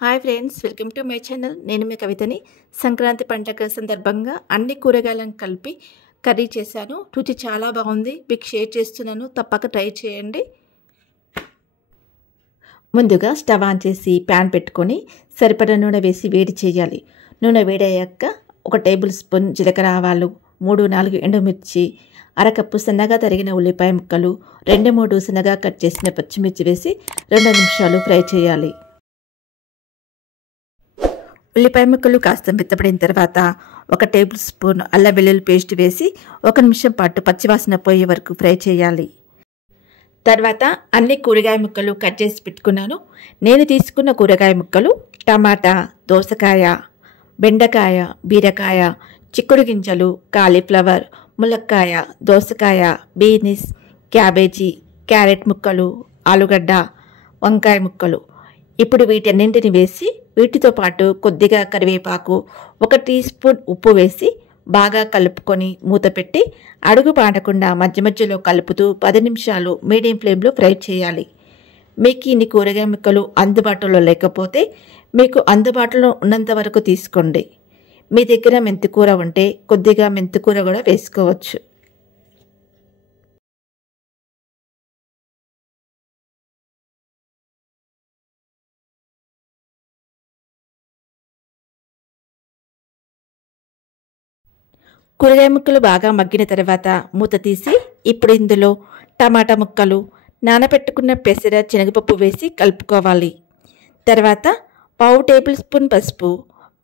Hi friends, welcome to my channel. నేను మీ కవితని. సంక్రాంతి పండగ సందర్భంగా అన్ని కూరగాయలను కలిపి కర్రీ చేశాను. రుచి చాలా బాగుంది. మీకు షేర్ చేస్తున్నాను, తప్పక ట్రై చేయండి. ముందుగా స్టవ్ ఆన్ చేసి ప్యాన్ పెట్టుకొని సరిపడా నూనె వేసి వేడి చేయాలి. నూనె వేడయ్యాక 1 టేబుల్ స్పూన్ జీలకర్ర ఆవాలు, 3-4 ఎండుమిర్చి, అరకప్పు సన్నగా తరిగిన ఉల్లిపాయ ముక్కలు, 2-3 సన్నగా కట్ చేసిన పచ్చిమిర్చి వేసి 2 నిమిషాలు ఫ్రై చేయాలి. ఉల్లిపాయ ముక్కలు కాస్త మెత్తపడిన తర్వాత 1 టేబుల్ స్పూన్ అల్లం వెల్లుల్లి పేస్ట్ వేసి 1 నిమిషం పాటు పచ్చివాసన పోయే వరకు ఫ్రై చేయాలి. తర్వాత అన్ని కూరగాయ ముక్కలు కట్ చేసి పెట్టుకున్నాను. నేను తీసుకున్న కూరగాయ ముక్కలు టమాటా, దోసకాయ, బెండకాయ, బీరకాయ, చిక్కుడు గింజలు, కాలీఫ్లవర్, ములక్కాయ, దోసకాయ, బీన్స్, క్యాబేజీ, క్యారెట్ ముక్కలు, ఆలుగడ్డ, వంకాయ ముక్కలు. ఇప్పుడు వీటన్నింటిని వేసి వీటితో పాటు కొద్దిగా కరివేపాకు, 1 టీ స్పూన్ ఉప్పు వేసి బాగా కలుపుకొని మూత పెట్టి అడుగు పాడకుండా మధ్య మధ్యలో కలుపుతూ 10 నిమిషాలు మీడియం ఫ్లేమ్లో ఫ్రై చేయాలి. మీకు ఇన్ని కూరగాయ ముక్కలు అందుబాటులో లేకపోతే మీకు అందుబాటులో ఉన్నంత వరకు తీసుకోండి. మీ దగ్గర మెంతికూర ఉంటే కొద్దిగా మెంతికూర కూడా వేసుకోవచ్చు. కూరగాయ ముక్కలు బాగా మగ్గిన తర్వాత మూత తీసి ఇప్పుడు ఇందులో టమాటా ముక్కలు, నానబెట్టుకున్న పెసర, శనగపప్పు వేసి కలుపుకోవాలి. తర్వాత 1/2 టేబుల్ స్పూన్ పసుపు,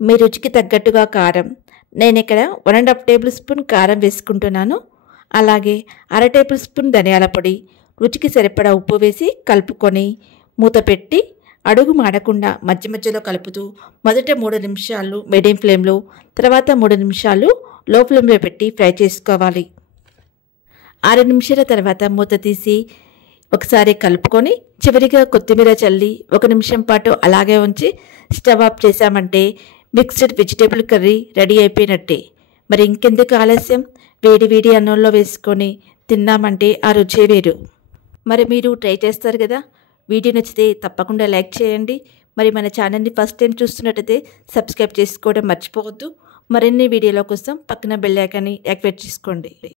మీ రుచికి తగ్గట్టుగా కారం, నేను ఇక్కడ 1½ టేబుల్ స్పూన్ కారం వేసుకుంటున్నాను. అలాగే 1/2 టేబుల్ స్పూన్ ధనియాల పొడి, రుచికి సరిపడా ఉప్పు వేసి కలుపుకొని మూత పెట్టి అడుగు మాడకుండా మధ్య మధ్యలో కలుపుతూ మొదట 3 నిమిషాలు మీడియం ఫ్లేమ్లో, తర్వాత 3 నిమిషాలు లో ఫ్లేమ్లో పెట్టి ఫ్రై చేసుకోవాలి. 6 నిమిషాల తర్వాత మూత తీసి ఒకసారి కలుపుకొని చివరిగా కొత్తిమీర చల్లి 1 నిమిషం పాటు అలాగే ఉంచి స్టవ్ ఆఫ్ చేసామంటే మిక్స్డ్ వెజిటేబుల్ కర్రీ రెడీ అయిపోయినట్టే. మరి ఇంకెందుకు ఆలస్యం, వేడి వేడి అన్నంలో వేసుకొని తిన్నామంటే ఆ రుచే వేరు. మరి మీరు ట్రై చేస్తారు కదా. వీడియో నచ్చితే తప్పకుండా లైక్ చేయండి. మరి మన ఛానల్ని ఫస్ట్ టైం చూస్తున్నట్టయితే సబ్స్క్రైబ్ చేసుకోవడం మర్చిపోవద్దు. మరిన్ని వీడియోల కోసం పక్కన బెల్ ఐకాన్ని యాక్టివేట్ చేసుకోండి.